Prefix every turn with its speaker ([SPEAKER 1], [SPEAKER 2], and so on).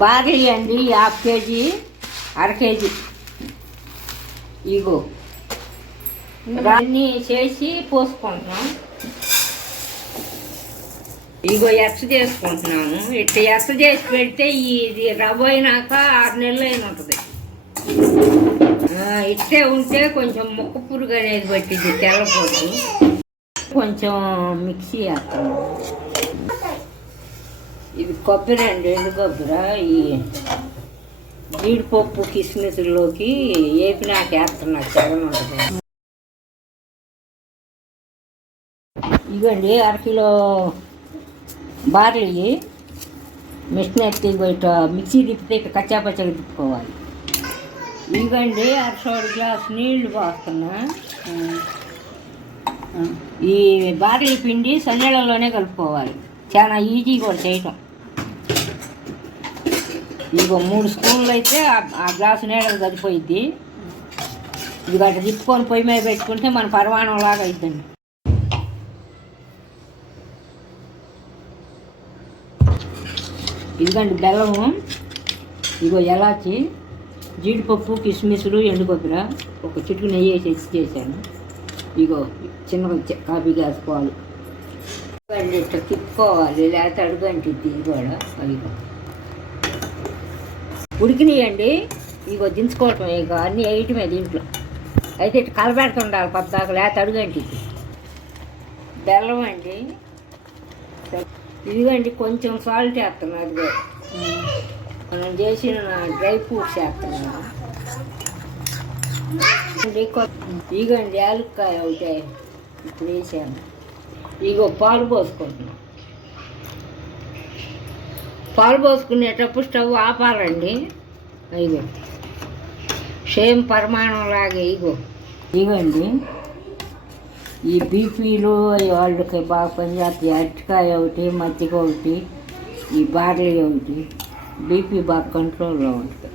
[SPEAKER 1] Barley అండి half KG అర KG. ఇగో. అన్నీ చేసి పోసుకుంటున్నాం. ఇగో ఎచ్చ చేసుకుంటున్నాము ఇట్లా ఎచ్చ చేసి పెడితే ఇది రవ్వ అయినాక ఆరు నెలలు అయిన ఉంటుంది. ఇట్టే ఉంటే కొంచెం ముక్క పురుగు అనేది పట్టింది తెల్లపోతు కొంచెం మిక్సీ వేస్తాము కొబ్బరి అండి ఎండు కొబ్బరి ఈ జీడిపప్పు కిస్మిస్లోకి ఏపినాక వేస్తున్నా చదవని ఉంటుంది ఇవ్వండి అరకిలో బార్లీ మిషన్ ఎత్తి బయట మిక్సీ తిప్పితే ఇక కచ్చా పచ్చగా తిప్పుకోవాలి. ఇవ్వండి అరసోడు గ్లాస్ నీళ్ళు పోస్తున్నా. ఈ బార్లీ పిండి సన్నీళ్ళలోనే కలుపుకోవాలి. చాలా ఈజీ కూడా చేయటం. ఇదిగో మూడు స్పూన్లు అయితే ఆ- గ్లాసు నీళ్ళకి సరిపోయిద్ది. ఇది గట్ట తిప్పుకొని పొయ్యి మీద పెట్టుకుంటే మన పరమాణంలాగా లాగా ఇదిగండి బెల్లము ఇగో ఎలాచి జీడిపప్పు కిస్మిస్లు ఎండుకొబ్బర ఒక చిటుకు నెయ్యి వేసి ఎత్తి చేశాను. ఇగో చిన్న కాఫీ గ్లాస్ పాలు. ఇట్లా తిప్పుకోవాలి లేకపోతే అడుగంటిద్ది ఇది కూడా ఇగో ఉడికినాయండి. ఇగో దించుకోవటం ఇక అన్నీ వేయటమే దీంట్లో. అయితే ఇటు కలబెడుతుండాలి పద్దాక లేత అడుగండి బెల్లం అండి. ఇదిగోండి కొంచెం సాల్ట్ వేస్తున్నాను అది మనం చేసిన డ్రై ఫ్రూట్స్ వేస్తున్నాను. ఇదిగోండి యాలుక్కాయ అవుతాయి ఇప్పుడు వేసాను ఇగో పాలు పోసుకుంటున్నాం. పాలు పోసుకునేటప్పుడు స్టవ్ ఆపాలండి. ఇగో. సేమ్ పరిమాణం లాగే ఇగో. ఇగోండి. ఈ బీపీలు వాళ్ళకి బాగా పనిచేస్తాయి. అరటికాయ ఒకటి మజ్జిగ ఒకటి ఈ బార్లీ ఒకటి. బీపీ బాగా కంట్రోల్లో ఉంటుంది.